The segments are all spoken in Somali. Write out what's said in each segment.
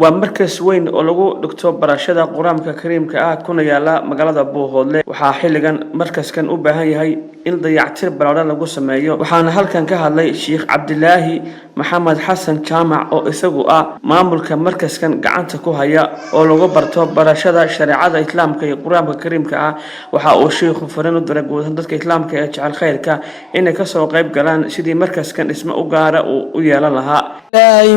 ومركز وين أولو دكتور براشدة قرآن كريم كنا يلا مقالة بوهول وحاحلقا مركز كان أباهي هاي إن ضيعتير برا لغو سمايو وحانا هل كان كهالي الشيخ عبد الله محمد حسن جامع أو إساقو مامل كان مركز كان قعنتكو هيا أو لغو برتو براشدة شريعة إسلام كي قرآن كريم وحا الشيخ فرنو درقو هندك إسلام كي أجعل خير إن كسو قيب قلان سيدي مركز كان اسمه أقارة ويالا لها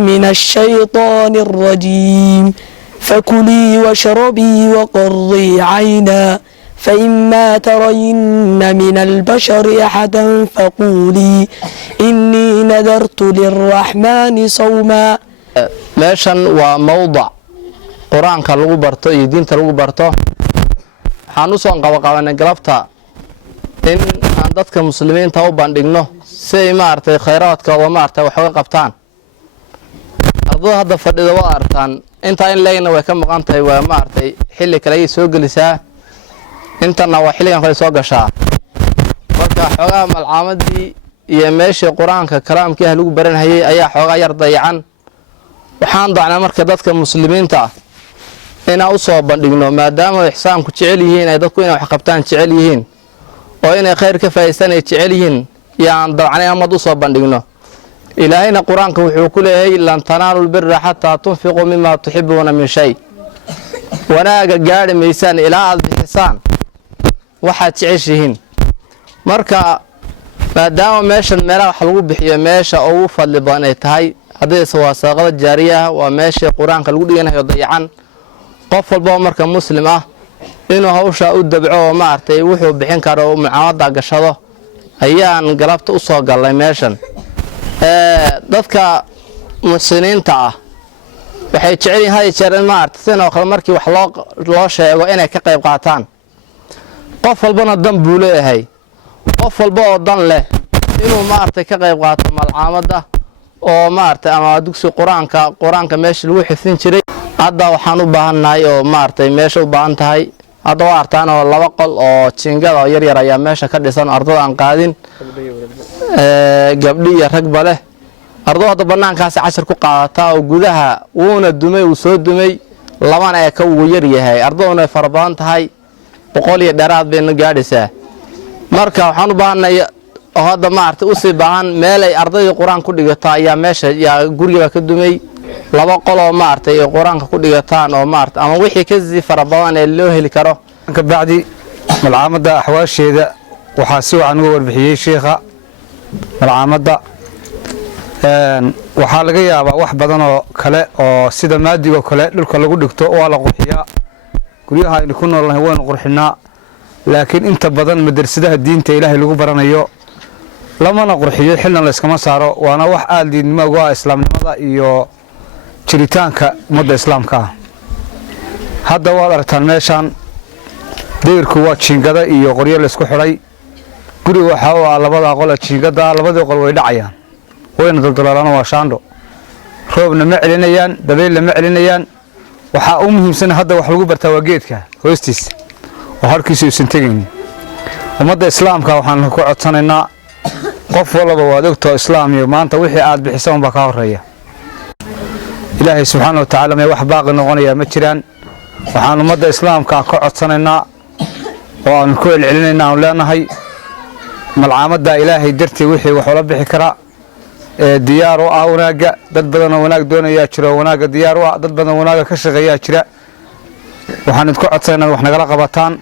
من الشيطان الرجيم فكلي واشربي وقري عينا فإما ترين من البشر أحدا فقولي إني نذرت للرحمن صوما. meeshan waa mowdac quraanka lagu barto iyo diinta lagu barto waxaan u soo qabanay galabta in aan dadka muslimiinta u bandhigno si ay maartay khayraadkooda maartay wax uga qabtaan ardayda hadda fadhida waa artaan inta in leeyna way ka maqan tahay waa maartay xilli kale ay soo galisaa intana waa xilligan kale soo gashaa marka xogaa malcaamadii iyo meeshii quraanka kalaamkii lagu baranayay ayaa xogaa yar dayacan waxaan doonaa marka dadka muslimiinta inaan u soo bandhigno maadaama ihsaanku jecel yihiin ay dadku inay wax qabtaan jecel yihiin oo inay khayr ka faa'iideystaan ay jecel yihiin yaan doonaa amad u soo bandhigno ilaahayna quraanka wuxuu ku leeyahay lan tanaalul birra hatta tunfiqu mimma tuhibbuna min shay wanaaga gaari meeysan ilaa aad bixisaan waxaad jeceshihiin marka maadaama meeshan meelaha wax lagu bixiyo meesha ugu fadli badan ay tahay haddii sawaaqada jaariya waa meesha quraanka lagu dhiganayo dayacan qof walba marka muslim ah inuu hawsha u dabco maartay wuxuu bixin karo mucaawada gashado ayaan galabta u soo galay meeshan dadka muslimiinta ah waxay jecel yihiin jeeran maartay sidoo kale markii wax loo sheego inay ka qayb qaataan qof walbana dan buu leeyahay qof walba oo dan leh inuu maartay ka qayb qaato malcaamada oo maartay ama dugsi quraanka meesha lagu xifin jiray hadda waxaan u baahanahay oo maartay meesha u baahan tahay hadda waa artaan oo laba qol oo jingada yar yar ayaa meesha ka dhisan ardada aan qaadin gabdhi iyo rag bale ardada banaankaas cashar ku qaadata oo gudaha wuuna dumay uu soo dumay labana ay ka ugu yar yahay ardaduna farbaan tahay 100 iyo dheeraad bayna gaadhaysaa marka waxaan u baahanahay oo hadda maartay u sii baahan meel ay ardayda quraan ku dhigato ayaa meesha yaa guriga ka dumay laba qol oo maartay ee quraanka ku dhigataan oo maartay ama wixii ka sii farabadan ee loo heli karo ka bacdi malcaamada axwaasheeda waxa si wacan uga warbixiyay sheekha malcaamada waxa laga yaabaa wax badan oo kale oo sida maadiga kale dhulka lagu dhigto oo la qurxiyaa guryaha ay ku noolnahay waan qurxinaa laakiin inta badan madrasadaha diinta ilaahay lagu baranayo lamana qurxiyo xilna la iskama saaro waana wax aad diinimo uga islaamnimada iyo jiritaanka ummadda islaamka hadda waad aragtaan meeshan deyrku waa jiingada iyo qoryo la isku xiray guriga waxa uu labada qol jiingada labada qol way dhacayaan wayna daldalaalana waa shaandho roobna ma celinayaan dabayl ma celinayaan waxa uu muhiimsan hadda wax lagu bartaa waa geedka hoostiis oo harkiisu isan tagin ummadda islaamka waxaan ku codsanaynaa qof walba waa ogto islaamiyo maanta wixii aad bixisan baa ka horeeya ilaahay subhanahu wa ta'ala ma wax baaqi noqonaya ma jiraan waxaan ummadda islaamka ka codsanaynaa oo aan ku celcelinaynaa oo leenahay malcaamada ilaahay dartii wixii wax wala bixi kara diyaar oo ah wanaaga dad badan oo wanaag doonaya jiro wanaaga diyaar oo dad badan wanaaga ka shaqeeya jira waxaan idinku codsanaynaa wax nagala qabataan